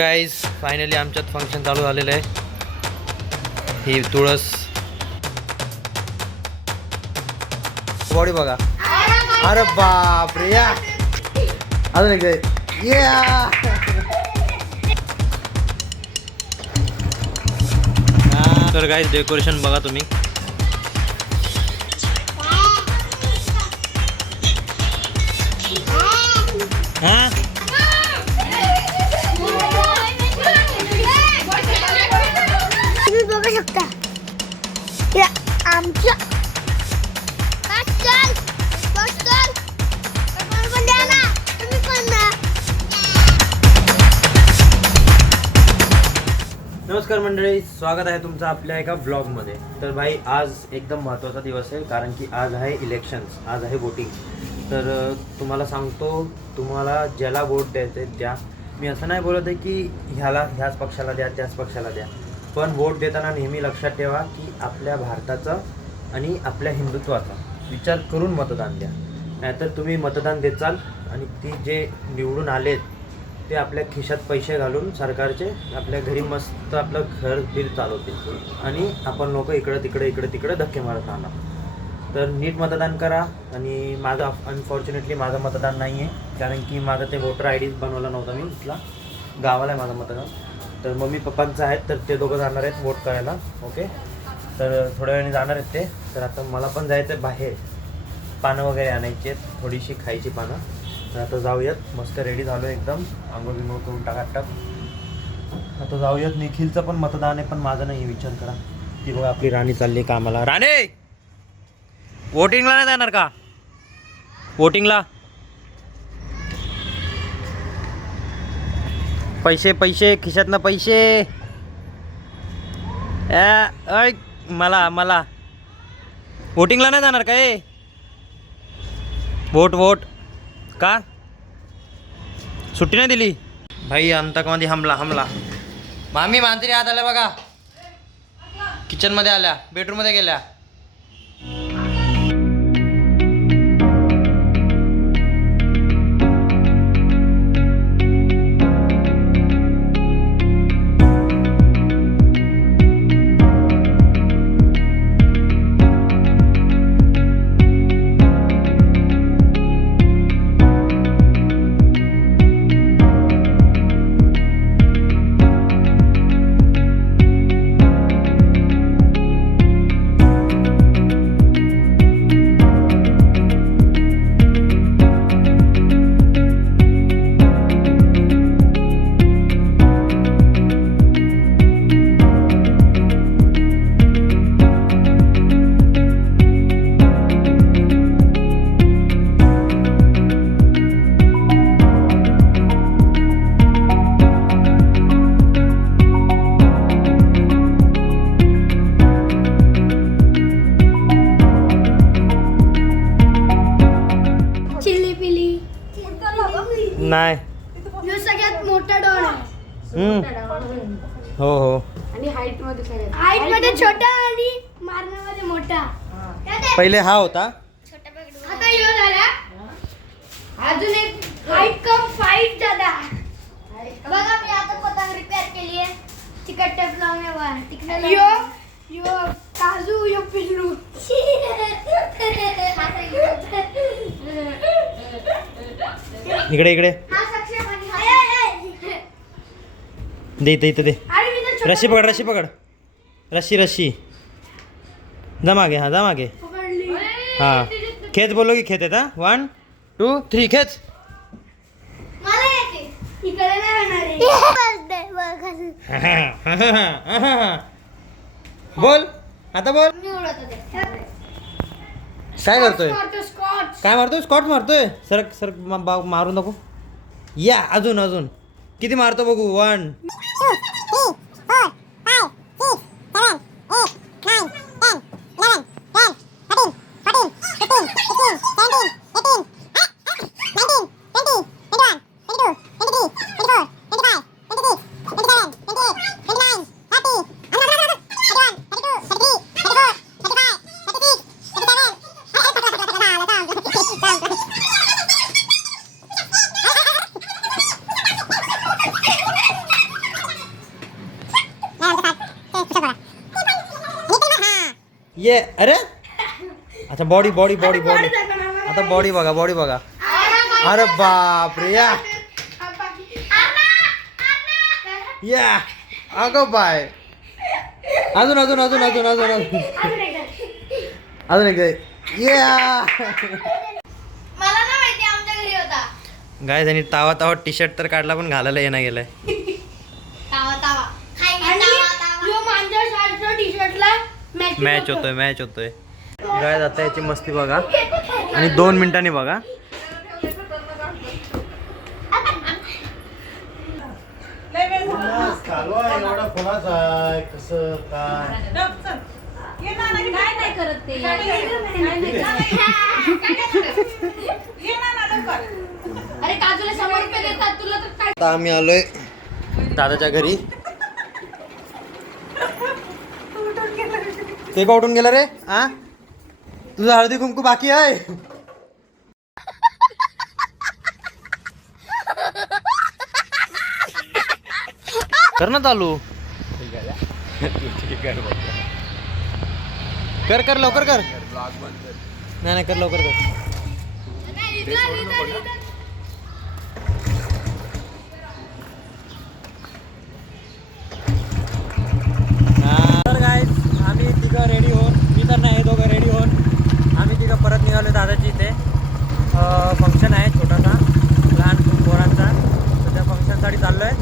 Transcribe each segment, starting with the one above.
Guys finally आमच्यात function चालू झालेलं आहे. ही तुळस बॉडी बघा. अरे बाप रे या अजून एक या. तर गाईज डेकोरेशन बघा तुम्ही. हा बघू शकता आमच्या नमस्कार मंडळी, स्वागत आहे तुमचं आपल्या एका ब्लॉगमध्ये. तर भाई आज एकदम महत्त्वाचा दिवस आहे, कारण की आज आहे इलेक्शन्स, आज आहे वोटिंग. तर तुम्हाला सांगतो, तुम्हाला ज्याला वोट द्यायचं आहे द्या. मी असं नाही बोलत आहे की ह्याच पक्षाला द्या त्याच पक्षाला द्या, पण वोट देताना नेहमी लक्षात ठेवा की आपल्या भारताचा आणि आपल्या हिंदुत्वाचा विचार करून मतदान द्या. नाहीतर तुम्ही मतदान देत चाल आणि ती जे निवडून आलेत ते आपल्या खिशात पैसे घालून सरकारचे आपल्या घरी मस्त आपलं घर बिल चालवतील आणि आपण लोक इकडं तिकडे धक्के मारत राहणार. तर नीट मतदान करा. आणि माझं अनफॉर्च्युनेटली माझं मतदान नाही आहे, कारण की माझं ते वोटर आय डीच बनवलं नव्हतं. मी इथला गावाला आहे माझं मतदान. तर मम्मी पप्पांचं आहेत, तर ते दोघं जाणार आहेत वोट करायला. ओके, तर थोड्या वेळाने जाणार आहेत ते. तर आता मला पण जायचं आहे बाहेर, पानं वगैरे आणायची आहेत, थोडीशी खायची पानं. तर आता जाऊयात. मस्त रेडी झालो एकदम, आंघोळ बिंघोळ करून टाकाटाक. आता जाऊयात. निखिलचं पण मतदान आहे, पण माझं नाही. विचार करा, ती बघा आपली राणी चालली कामाला. राणे, वोटिंगला नाही जाणार का? वोटिंगला पैसे पैसे खिशातनं पैसे. ऐ मला वोटिंगला नाही जाणार काय? वोट का सुट्टी नाही दिली? भाई अंतकमध्ये हमला. मामी मांजरी आत आल्या बघा, किचनमध्ये आल्या, बेडरूममध्ये गेल्या. नाही, सगळ्यात मोठा डॉन आहे. हो आणि हाईट मध्ये छोटा आणि मारण्यामध्ये मोठा. पहिले हा होता, आता यो झाला. अजून एक हाईट कम फाईट दादा. बघा मी आता पतंग रिपेअर केली आहे. तिकट टेप लावण्यावर तिकडे यो काजू यो पिल्लू. इकडे दे इथे. रस्सी पकड. रस्सी जा मागे. हाँ खेच बोलो की खेच येता. 1 2 3 खेच. मला येते इकडे नाही बोल आता बोल. काय करतोय? काय मारतोय? स्कॉट मारतोय. सरक मारून नको. या अजून किती मारतो बघू. 1 2 ये अरे अच्छा बॉडी बॉडी बॉडी बॉडी आता बॉडी बघा अरे बाप रे या अगं बाय अजून एक या मला ना माहिती आमच्या घरी होता गाय त्यांनी तावा टी शर्ट तर काढला पण घालायला येणं गेलाय तावा यो माझ्या शर्टच्या टी शर्टला मॅच होतोय गाय आता याची मस्ती बघा आणि 2 मिनिटांनी बघा एवढा कोणाचा आहे कसं काय काय करत ते अरे काजूला 100 रुपये देतात तुला तर काय आता आम्ही आलोय दादाच्या घरी ते का उठून गेला रे हा तुझं हळदी कुंकू बाकी आहे कर ना चालू कर लवकर कर नाही कर लवकर कर तर गाईज आम्ही तिघं रेडी होऊन मी तर नाही दोघं रेडी होऊन आम्ही तिघं परत निघालो दादाची इथे फंक्शन आहे छोटासा लहान पोरांचा तर त्या फंक्शनसाठी चाललो आहे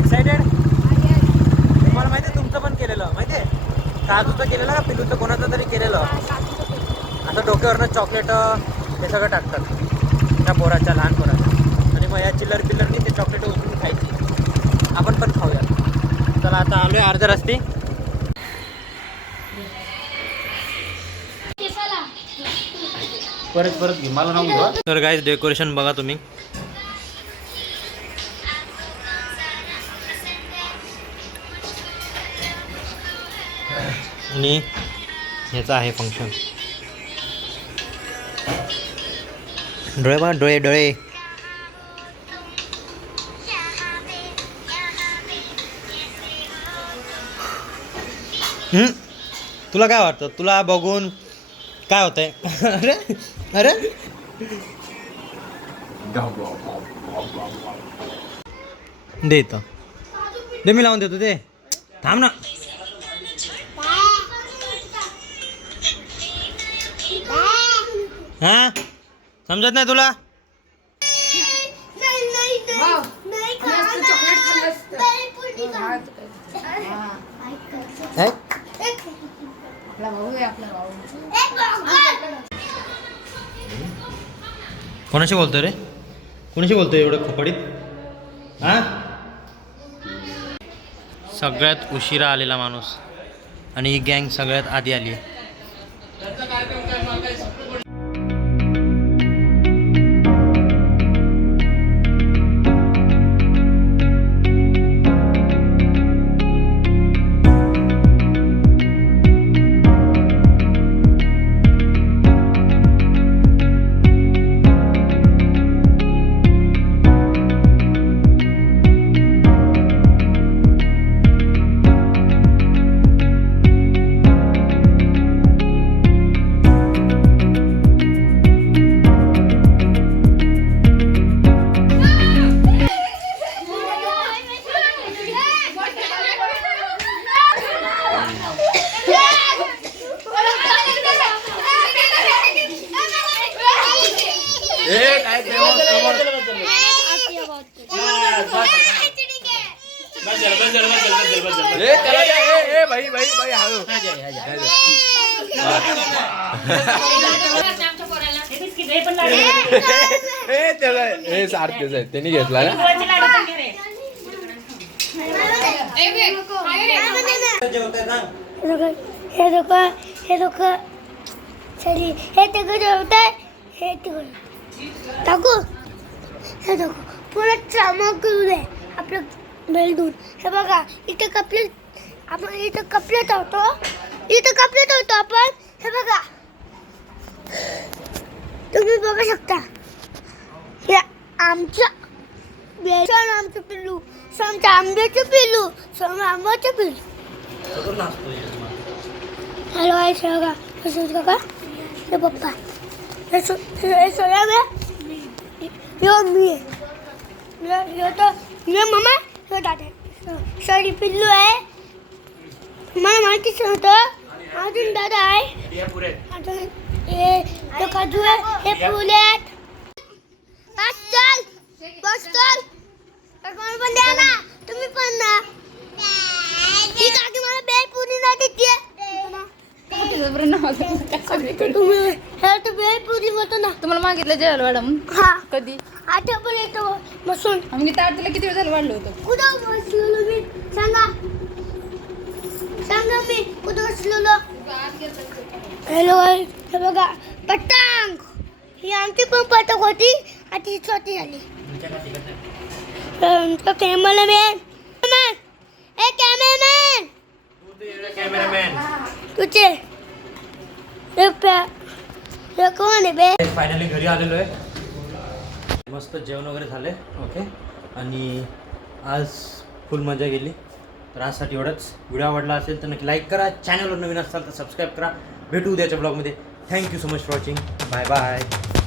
एक्सायटेड तुम्हाला माहिती आहे तुमचं पण केलेलं माहिती आहे काजूचं केलेलं का पिलूचं कोणाचं तरी केलेलं असं डोक्यावरनं चॉकलेट हे सगळं टाकतात त्या पोराच्या लहान पोराच्या आणि मग या चिल्लर पिल्लरनी ते चॉकलेट उचलून खायची आपण पण खाऊया चला आता आलोय अर्ध्या रस्ती परत घे मला नाव तर गाईज डेकोरेशन बघा तुम्ही आणि ह्याचं आहे फंक्शन डोळे बघा डोळे तुला काय वाटतं तुला बघून काय होतंय अरे अरे दे इथं दे मी लावून देतो ते थांब ना हा समजत नाही तुला कोणाशी बोलतोय रे कोणाशी बोलतोय एवढं खोपडीत हा सगळ्यात उशिरा आलेला माणूस आणि ही गँग सगळ्यात आधी आली आहे त्यांनी घेतला हे लोक सॉरी हे तिघ जेवताय हे तिघ टाकू हे टाकू पुन्हा चमक करू दे आपलं मेलदून हे बघा इथे कपले आपण इथं कपले ठेवतो आपण हे बघा तुम्ही बघू शकता हे आमचं बेसन आमचं पिल्लू आंब्याचं पिल्लू आंब्याचं पिल्लू हॅलो आहे सगळा कसं का हे पप्पा हे सोया यो मी यो तो ये मम्मा यो दादा सॉरी पिल्लू आहे मला माहितीच नव्हतं अजून दादा आहे अजून हे काजू आहे हे फुले आहेत बस चल पण द्या ना तुम्ही पण ना ही काकी मला बेल पुरी नाही देते बेल पुरी होतो ना तुम्हाला मागितलं जेवायला मॅडम हा कधी आता पण येतो बसून आम्ही ताट तुला किती वेळ झालं वाढलं होतं कुठं बसलेलो मी सांगा मी कुठं बसलेलो हॅलो हे बघा पतंग ही आमची पण पतंग होती आता ही छोटी झाली कॅमेरामॅन ए कॅमेरामॅन तुझे हे कोण आहे बे फायनली घरी आलेलो आहे मस्त जेवण वगैरे झाले ओके आणि आज फुल मजा गेली तर आजसाठी एवढंच व्हिडिओ आवडला असेल तर नक्की लाईक करा चॅनलवर नवीन असाल तर सबस्क्राईब करा भेटू उद्याच्या ब्लॉगमध्ये thank you so much for watching bye bye